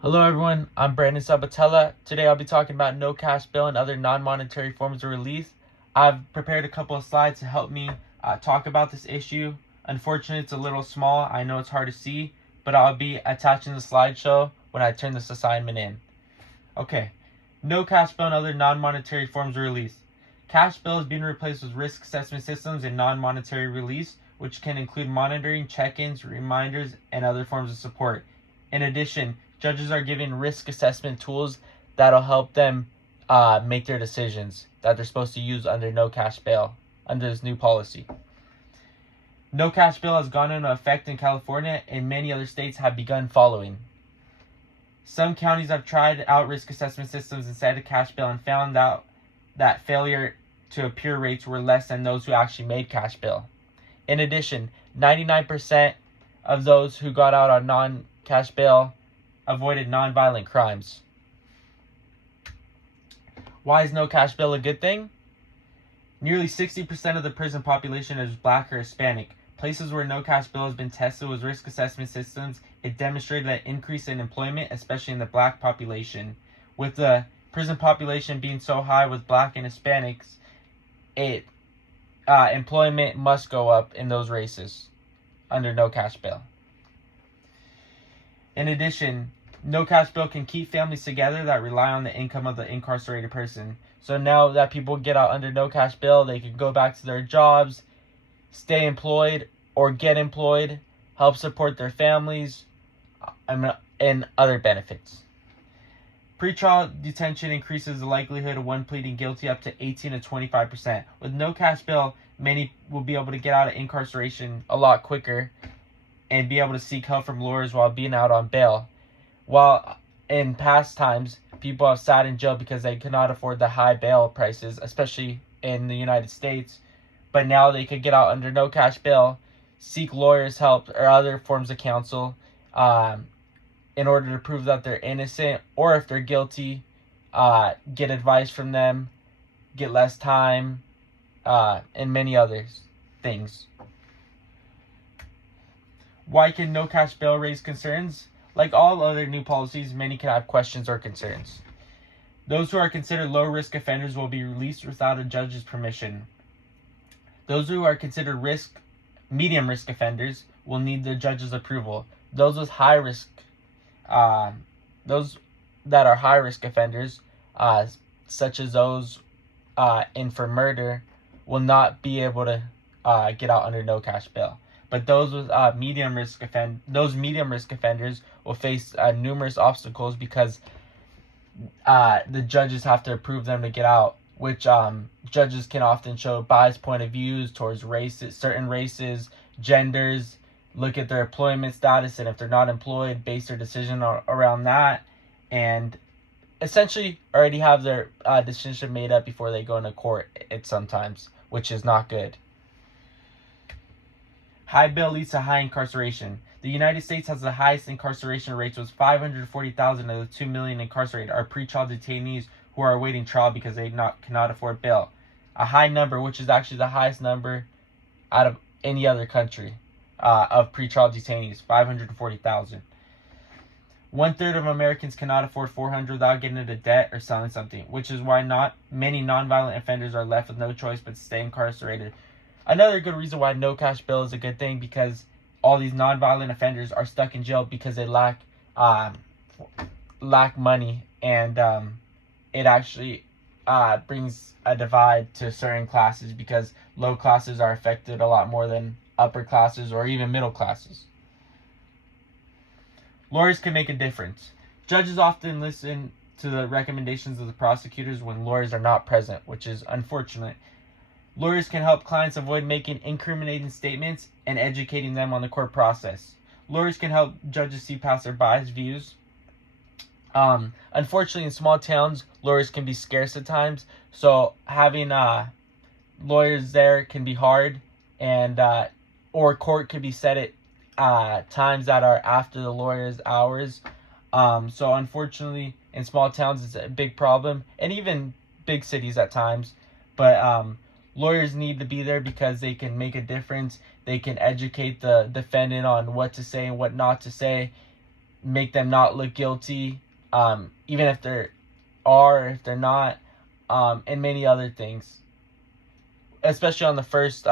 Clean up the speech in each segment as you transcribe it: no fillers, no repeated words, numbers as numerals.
Hello everyone, I'm Brandon Sabatella. Today I'll be talking about no cash bail and other non-monetary forms of release. I've prepared a couple of slides to help me talk about this issue. Unfortunately, it's a little small. I know it's hard to see, but I'll be attaching the slideshow when I turn this assignment in. Okay, no cash bail and other non-monetary forms of release. Cash bail is being replaced with risk assessment systems and non-monetary release, which can include monitoring, check-ins, reminders, and other forms of support. In addition, judges are given risk assessment tools that'll help them make their decisions that they're supposed to use under no cash bail, under this new policy. No cash bail has gone into effect in California, and many other states have begun following. Some counties have tried out risk assessment systems instead of cash bail and found out that failure to appear rates were less than those who actually made cash bail. In addition, 99% of those who got out on non-cash bail avoided non-violent crimes. Why is no cash bail a good thing? Nearly 60% of the prison population is Black or Hispanic. Places where no cash bail has been tested with risk assessment systems, it demonstrated an increase in employment, especially in the Black population. With the prison population being so high with Black and Hispanics, employment must go up in those races under no cash bail. In addition, no cash bail can keep families together that rely on the income of the incarcerated person. So now that people get out under no cash bail, they can go back to their jobs, stay employed or get employed, help support their families, and other benefits. Pretrial detention increases the likelihood of one pleading guilty up to 18 to 25%. With no cash bail, many will be able to get out of incarceration a lot quicker and be able to seek help from lawyers while being out on bail. While in past times, people have sat in jail because they could not afford the high bail prices, especially in the United States. But now they could get out under no cash bail, seek lawyers' help or other forms of counsel in order to prove that they're innocent, or if they're guilty, get advice from them, get less time, and many other things. Why can no cash bail raise concerns? Like all other new policies, many can have questions or concerns. Those who are considered low-risk offenders will be released without a judge's permission. Those who are considered medium-risk offenders will need the judge's approval. Those with those that are high-risk offenders, such as those in for murder, will not be able to get out under no cash bail. But those with medium risk offenders will face numerous obstacles because the judges have to approve them to get out, which judges can often show biased point of views towards certain races, genders, look at their employment status, and if they're not employed, base their decision around that, and essentially already have their decision made up before they go into court sometimes, which is not good. High bail leads to high incarceration. The United States has the highest incarceration rates, with 540,000 of the 2 million incarcerated are pretrial detainees who are awaiting trial because they cannot afford bail. A high number, which is actually the highest number out of any other country of pretrial detainees, 540,000. 1/3 of Americans cannot afford $400 without getting into debt or selling something, which is why many nonviolent offenders are left with no choice but to stay incarcerated. Another good reason why no cash bail is a good thing, because all these nonviolent offenders are stuck in jail because they lack money, and it actually brings a divide to certain classes, because low classes are affected a lot more than upper classes or even middle classes. Lawyers can make a difference. Judges often listen to the recommendations of the prosecutors when lawyers are not present, which is unfortunate. Lawyers can help clients avoid making incriminating statements and educating them on the court process. Lawyers can help judges see past their biased views. Unfortunately, in small towns, lawyers can be scarce at times, so having lawyers there can be hard, and or court could be set at times that are after the lawyer's hours. So unfortunately, in small towns, it's a big problem, and even big cities at times. But lawyers need to be there because they can make a difference. They can educate the defendant on what to say and what not to say. make them not look guilty, even if they are, if they're not, and many other things. Especially on the first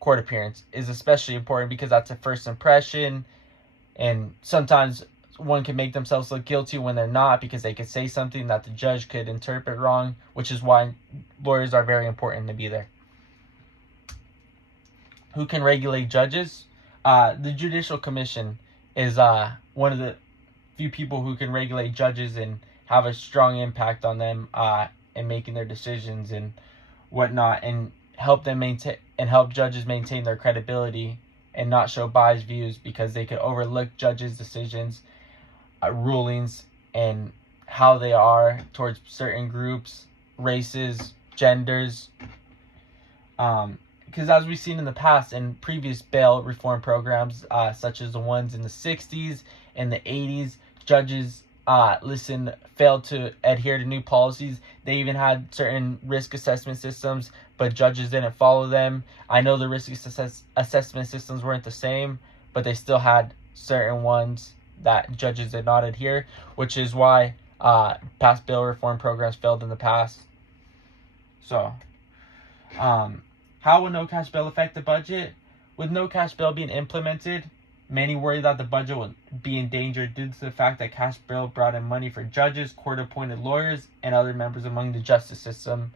court appearance is especially important because that's a first impression, and sometimes one can make themselves look guilty when they're not because they could say something that the judge could interpret wrong, which is why lawyers are very important to be there. Who can regulate judges? The Judicial Commission is one of the few people who can regulate judges and have a strong impact on them in making their decisions and whatnot, and help them maintain and help judges maintain their credibility and not show biased views, because they could overlook judges' decisions, rulings, and how they are towards certain groups, races, genders. Because as we've seen in the past in previous bail reform programs, such as the ones in the 60s and the 80s, judges failed to adhere to new policies. They even had certain risk assessment systems, but judges didn't follow them. I know the risk assessment systems weren't the same, but they still had certain ones that judges did not adhere, which is why past bail reform programs failed in the past. So, how will no cash bail affect the budget? With no cash bail being implemented, many worry that the budget will be in danger due to the fact that cash bail brought in money for judges, court-appointed lawyers, and other members among the justice system.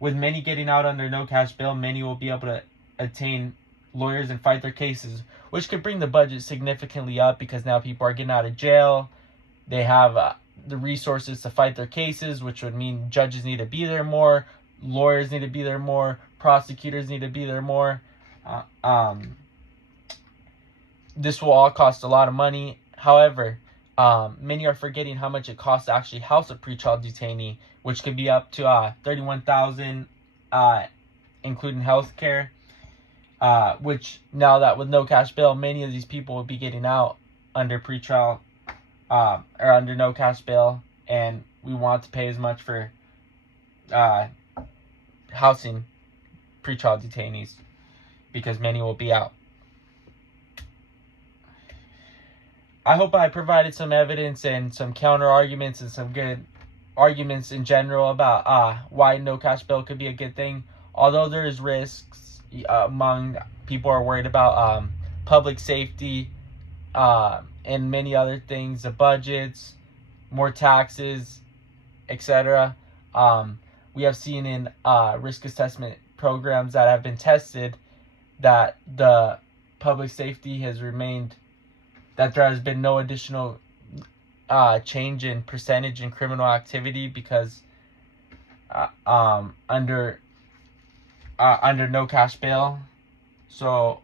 With many getting out under no cash bail, many will be able to attain lawyers and fight their cases, which could bring the budget significantly up because now people are getting out of jail. They have the resources to fight their cases, which would mean judges need to be there more, lawyers need to be there more, prosecutors need to be there more. This will all cost a lot of money. However, many are forgetting how much it costs to actually house a pretrial detainee, which could be up to $31,000, including health care. Which now that with no cash bail, many of these people will be getting out under pretrial or under no cash bail, and we want to pay as much for housing pretrial detainees because many will be out. I hope I provided some evidence and some counter arguments and some good arguments in general about why no cash bail could be a good thing. Although there is risks among people are worried about public safety and many other things, the budgets, more taxes, etc. We have seen in risk assessment programs that have been tested that the public safety has remained, that there has been no additional change in percentage in criminal activity because under no cash bail. So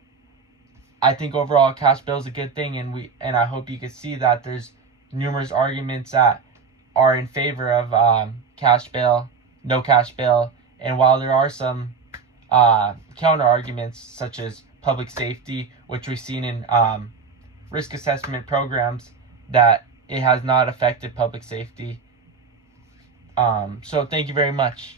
I think overall cash bail is a good thing, and I hope you can see that there's numerous arguments that are in favor of cash bail, no cash bail, and while there are some counter arguments such as public safety, which we've seen in risk assessment programs, that it has not affected public safety. So thank you very much.